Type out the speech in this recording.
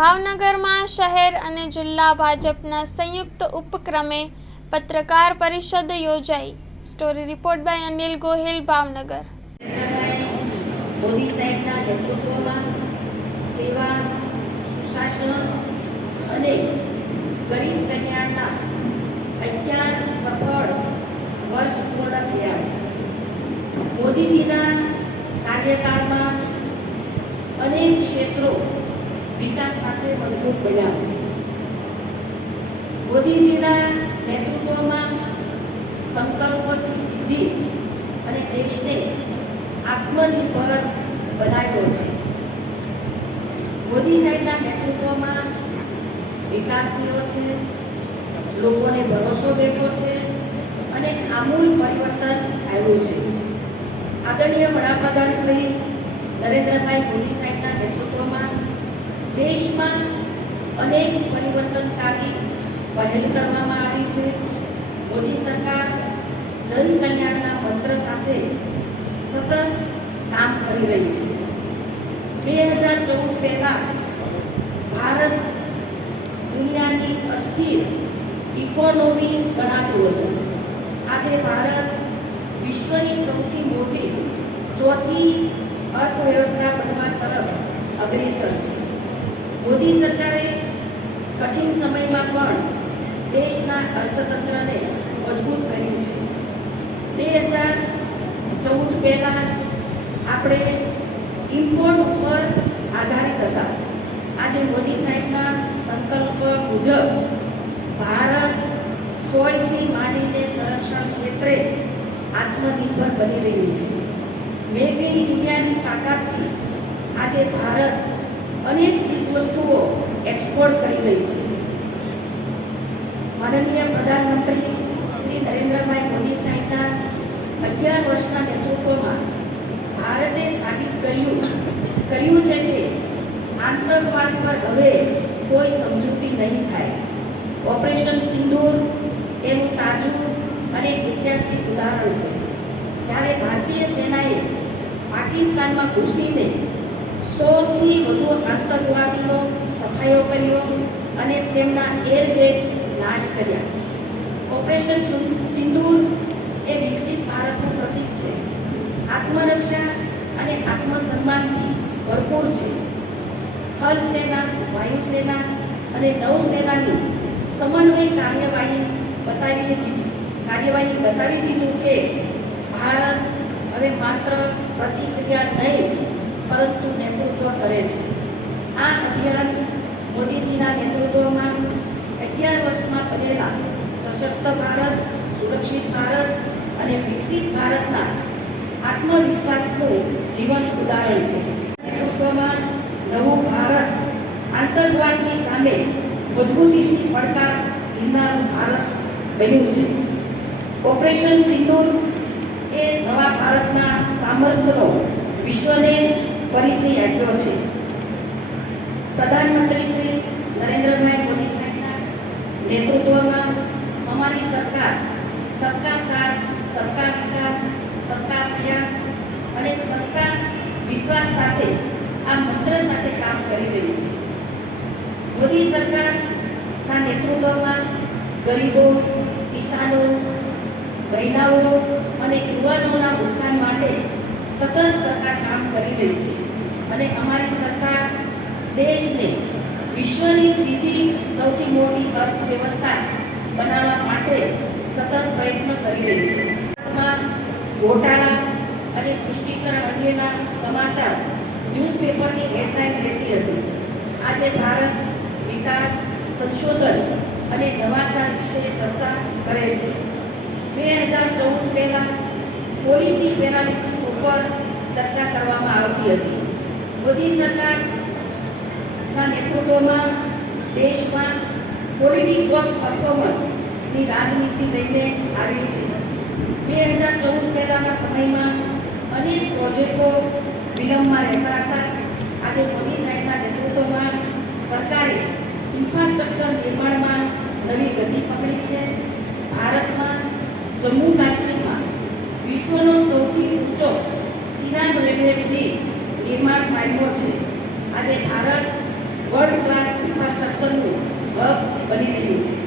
ભાવનગરમાં શહેર અને જિલ્લા ભાજપના સંયુક્ત ઉપક્રમે પત્રકાર પરિષદ યોજાઈ. Story report by Anil Gohil, Bhavnagar. Modi સાહેબના નેતૃત્વમાં સેવા, સુશાસન અને ગરીબ કલ્યાણના અગિયાર સફળ વર્ષ પૂર્ણ થયા છે. મોદીજીના કાર્યકાળમાં અનેક ક્ષેત્રો સાથે મજબૂત બન્યા છે મોદીજીના નેતૃત્વમાં સંકલ્પોની સિદ્ધિ અને દેશને આત્મનિર્ભર બનાવ્યો છે. મોદી સાહેબના નેતૃત્વમાં વિકાસ થયો છે, લોકોને ભરોસો બેઠો છે અને આમૂલ પરિવર્તન આવ્યું છે. આદરણીય વડાપ્રધાન શ્રી નરેન્દ્રભાઈ મોદી સાહેબના નેતૃત્વમાં દેશમાં અનેક પરિવર્તનકારી પહેલ કરવામાં આવી છે. મોદી સરકાર જન કલ્યાણના મંત્ર સાથે સતત કામ કરી રહી છે. બે હજાર ચૌદ પહેલાં ભારત દુનિયાની અસ્થિર ઇકોનોમી ગણાતું હતું. આજે ભારત વિશ્વની સૌથી મોટી ચોથી અર્થવ્યવસ્થા બનવા તરફ અગ્રેસર છે. મોદી સરકારે કઠિન સમયમાં પણ દેશના અર્થતંત્રને મજબૂત કર્યું છે. બે હજાર ચૌદ પહેલાં આપણે ઇમ્પોર્ટ ઉપર આધારિત હતા. આજે મોદી સાહેબના સંકલ્પ મુજબ ભારત સોયથી માંડીને સંરક્ષણ ક્ષેત્રે આત્મનિર્ભર બની રહ્યું છે. મેક ઇન ઇન્ડિયાની તાકાતથી આજે ભારત અનેક ચીજવસ્તુઓ એક્સપોર્ટ કરી રહી છે. માનનીય પ્રધાનમંત્રી શ્રી નરેન્દ્રભાઈ મોદી સાહેબના અગિયાર વર્ષના નેતૃત્વમાં ભારતે સાબિત કર્યું કર્યું છે કે આતંકવાદ પર હવે કોઈ સમજૂતી નહીં થાય. ઓપરેશન સિંદૂર, તેનું તાજું અને ઐતિહાસિક ઉદાહરણ છે. જ્યારે ભારતીય સેનાએ પાકિસ્તાનમાં ઘૂસીને સોથી વધુ આતંકવાદીનો સફાયો કર્યો અને તેમના એરબેઝ નાશ કર્યા. ઓપરેશન સિંદૂર એ વિકસિત ભારતનું પ્રતીક છે. આત્મરક્ષા અને આત્મસન્માનથી ભરપૂર છે. થલ સેના, વાયુસેના અને નૌસેનાની સમન્વય કાર્યવાહી બતાવી દીધું, કાર્યવાહી બતાવી દીધું કે ભારત હવે માત્ર પ્રતિક્રિયા નહીં પરંતુ નેતૃત્વ કરે છે. આ અભિયાન મોદીજીના નેતૃત્વમાં અગિયાર વર્ષમાં બનેલા સશક્ત ભારત, સુરક્ષિત ભારત અને વિકસિત ભારતના આત્મવિશ્વાસનું જીવંત ઉદાહરણ છે. નેતૃત્વમાં નવું ભારત આતંકવાદની સામે મજબૂતીથી પડકાર જીવનારું ભારત બન્યું છે. ઓપરેશન સિંદૂર એ નવા ભારતના સામર્થ્યનો વિશ્વને પરિચય આપ્યો છે. પ્રધાનમંત્રી શ્રી નરેન્દ્રભાઈ મોદી સાહેબના નેતૃત્વમાં અમારી સરકાર સબકા સાથ સબકા વિકાસ સબકા પ્રયાસ અને સબકા વિશ્વાસ સાથે આ મંત્ર સાથે કામ કરી રહી છે. મોદી સરકારના નેતૃત્વમાં ગરીબો, કિસાનો, મહિલાઓ અને યુવાનોના ઉત્થાન માટે સતત સરકાર કામ કરી રહી છે. અને અમારી સરકાર દેશને વિશ્વની ત્રીજી સૌથી મોટી અર્થવ્યવસ્થા બનાવવા માટે સતત પ્રયત્ન કરી રહી છે. ગોટાળા અને પુષ્ટિકરણ અંગેના સમાચાર ન્યૂઝપેપરની હેડલાઇન રહેતી હતી. આજે ભારત વિકાસ સંશોધન અને નવાચાર વિશે ચર્ચા કરે છે. બે હજાર ચૌદ પહેલાં પોલિસી પેરાલિસિસ ઉપર ચર્ચા કરવામાં આવતી હતી. મોદી સરકારના નેતૃત્વમાં દેશમાં પોલિટિક્સ ઓફ પરફોર્મન્સની રાજનીતિ લઈને આવી છે. બે હજાર ચૌદ પહેલાંના સમયમાં અનેક પ્રોજેક્ટો વિલંબમાં રહેતા હતા. આજે મોદી સાહેબના એક્ટિવિટીઝ નિર્માણ પામ્યો છે. આજે ભારત વર્લ્ડ ક્લાસ ઇન્ફ્રાસ્ટ્રક્ચરનું હબ બની રહ્યું છે.